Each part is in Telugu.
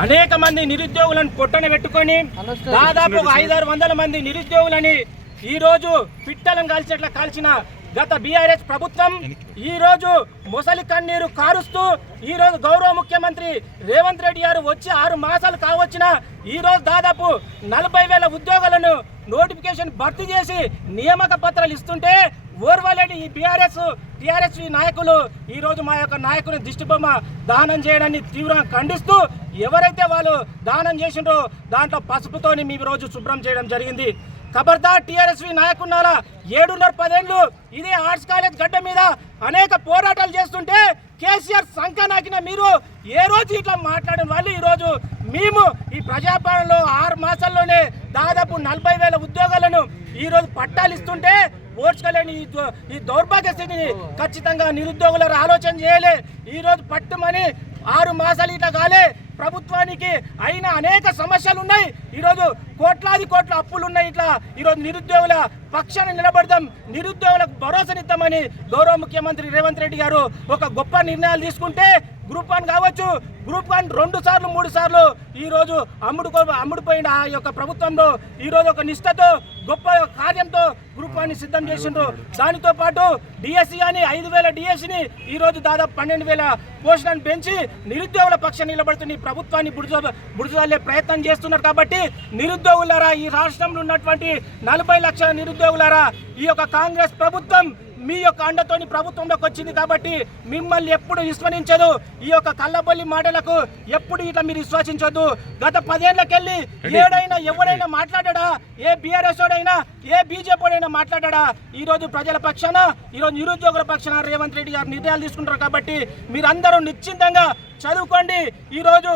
అనేక మంది నిరుద్యోగులను పొట్టన పెట్టుకొని దాదాపు 500-600 మంది నిరుద్యోగులని ఈ రోజు పిట్టలను కాల్చేట్లా కాల్చిన గత బీఆర్ఎస్ ప్రభుత్వం ఈ రోజు మొసలి కన్నీరు కారుస్తూ ఈ రోజు గౌరవ ముఖ్యమంత్రి రేవంత్ రెడ్డి గారు వచ్చి 6 మాసాలు కావచ్చిన ఈ రోజు దాదాపు 40,000 ఉద్యోగాలను నోటిఫికేషన్ భర్తీ చేసి నియామక పత్రాలు ఇస్తుంటే ఓర్వలేని ఈ టీఆర్ఎస్ నాయకులు ఈ రోజు మా యొక్క నాయకుని దిష్టిబొమ్మ దహనం చేయడాన్ని తీవ్రంగా ఖండిస్తూ ఎవరైతే వాళ్ళు దహనం చేసిండ్రో దాంట్లో పసుపుతోని మీ రోజు శుభ్రం చేయడం జరిగింది. ఖబర్దార్ టీఆర్ఎస్ నాయకున్నారా, 7.5 ఏళ్ళు ఇదే ఆర్ట్స్ కాలేజ్ గడ్డ మీద అనేక పోరాటాలు చేస్తుంటే కేసీఆర్ సంకనాకిన మీరు ఏ రోజు ఇట్లా మాట్లాడిన వాళ్ళు ఈ రోజు మేము ఈ ప్రజాపాలనలో 6 మాసాల్లోనే దాదాపు 40,000 ఉద్యోగాలను ఈ రోజు పట్టాలు ఇస్తుంటే ఓర్చుకోలేని ఈ దౌర్భాగ్య స్థితిని ఖచ్చితంగా నిరుద్యోగులు ఆలోచన చేయలే. ఈ రోజు పట్టుమని 6 మాసాలు ఇట్లా కాలే ప్రభుత్వానికి అయిన అనేక సమస్యలు ఉన్నాయి. ఈరోజు కోట్ల అప్పులు ఉన్నాయి. ఇట్లా ఈరోజు నిరుద్యోగుల పక్షాన నిలబడదాం, నిరుద్యోగులకు భరోసానిద్దామని గౌరవ ముఖ్యమంత్రి రేవంత్ రెడ్డి గారు ఒక గొప్ప నిర్ణయాలు తీసుకుంటే గ్రూప్ 1 కావచ్చు, గ్రూప్ 1 2 సార్లు 3 సార్లు ఈ రోజు అమ్ముడుపోయిన ఆ యొక్క ప్రభుత్వంలో ఈ రోజు ఒక నిష్ఠతో గొప్ప కార్యంతో గ్రూప్ 1 సిద్ధం చేసిండ్రు. దానితో పాటు డిఎస్సి కానీ 5,000 డిఎస్సిని ఈ రోజు దాదాపు 12,000 పోస్టులను పెంచి నిరుద్యోగుల పక్షాన నిలబడుతున్న ప్రభుత్వాన్ని బుడిజల్లే ప్రయత్నం చేస్తున్నారు. కాబట్టి నిరుద్యోగులారా, ఈ రాష్ట్రంలో ఉన్నటువంటి 40 లక్షల నిరుద్యోగులారా, ఈ యొక్క కాంగ్రెస్ ప్రభుత్వం మీ యొక్క అండతోని ప్రభుత్వంలోకి వచ్చింది కాబట్టి మిమ్మల్ని ఎప్పుడు విశ్వసించదు. ఈ యొక్క కళ్ళబొల్లి మాటలకు ఎప్పుడు ఇట్లా మీరు విశ్వసించొద్దు. గత 10 ఏళ్లకెళ్ళి ఎవరైనా మాట్లాడా, ఏ బీఆర్ఎస్ ఓడైనా ఏ బీజేపీ ఓడైనా మాట్లాడా, ఈ రోజు ప్రజల పక్షాన ఈ రోజు నిరుద్యోగుల పక్షాన రేవంత్ రెడ్డి గారు నిర్ణయాలు తీసుకుంటారు. కాబట్టి మీరందరూ నిశ్చింతంగా చదువుకోండి. ఈ రోజు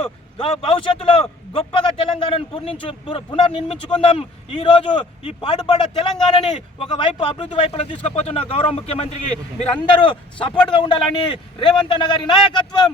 భవిష్యత్తులో గొప్పగా తెలంగాణను పునర్నిర్మించుకుందాం. ఈ రోజు ఈ పాటుపడ్డ తెలంగాణని ఒకవైపు అభివృద్ధి వైపులో తీసుకుపోతున్న గౌరవ ముఖ్యమంత్రికి మీరందరూ సపోర్ట్గా ఉండాలని రేవంత్ అన్న గారి నాయకత్వం